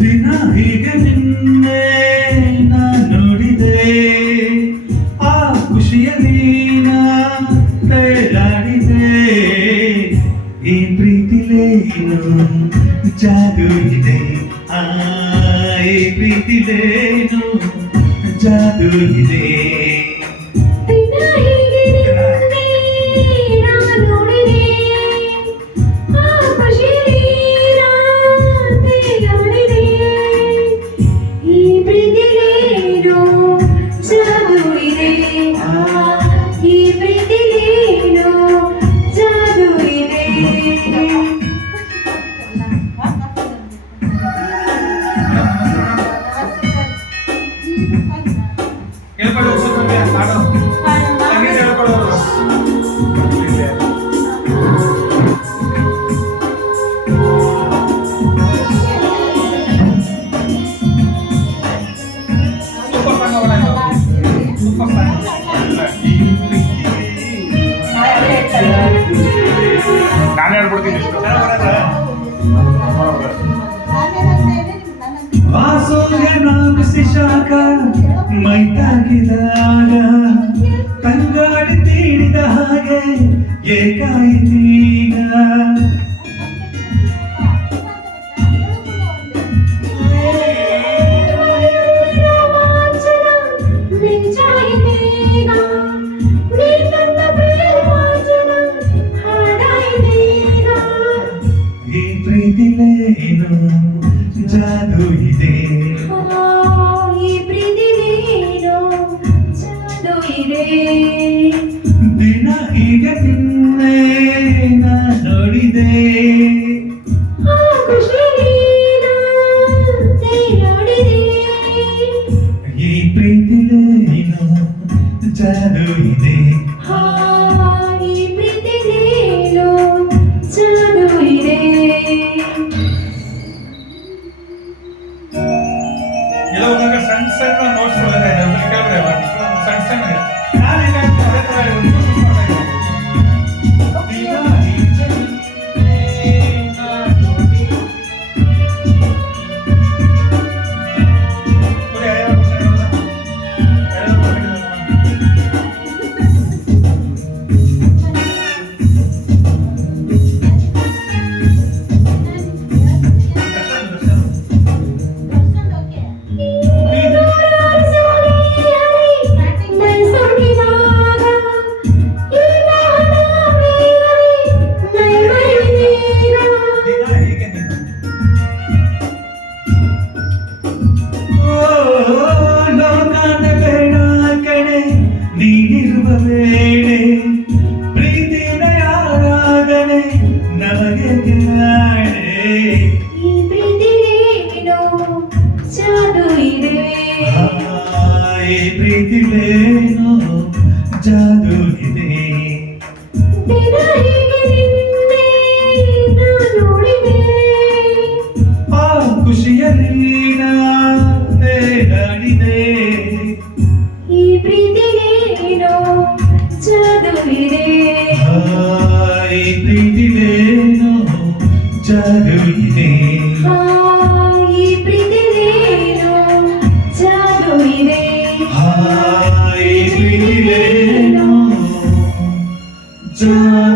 ದಿನ ಹೀಗೆ ನಿನ್ನೆ ನಾ ನೋಡಿದೆ, ಆ ಖುಷಿಯಲ್ಲಿ ನಾ ತೇಲಾಡಿದೆ. ಈ ಪ್ರೀತಿಲೇನು ಜಾದು ಇದೆ, ಈ ಪ್ರೀತಿಲೇನು ಜಾದು ಇದೆ. ನಾನು ಹೇಳ್ಬಿಡ್ತೀನಿ ಶಾಖ ಮೈ ತಾಗಿದಾಗ ತಂಗಾಡಿ ತೀಡಿದ ಹಾಗೆ ಏಕಾಯಿತೀಗ. ಈ ಪ್ರೀತಿಲೇನು ಜಾದು ಇದೆ, ದಿನ ಹೀಗೆ ನಿನ್ನೆ ನಾ ನೋಡಿದೆ, ಈ ಪ್ರೀತಿಲೇನು ಜಾದು ಇದೆ. ಸಣ್ಣ ಸಣ್ಣ ನೋಟ್ಸ್ ಸಣ್ಣ ಸಣ್ಣ ನೀನಿರುವ ವೇಳೆ ಪ್ರೀತಿನ ಯಾರಾಗನೆ ನಮಗೆ ಈ ಪ್ರೀತಿಲೇನು ಜಾದು ಇದೆ, ಆ ಖುಷಿಯಲ್ಲಿ ನಾ ತೇಲಾಡಿದೆ. ಈ ಪ್ರೀತಿಲೇನು ಜಾದು ಇದೆ, ಈ ಪ್ರೀತಿಲೇನು ಜಾದು ಇದೆ, ಈ ಪ್ರೀತಿಲೇನು ಜಾದು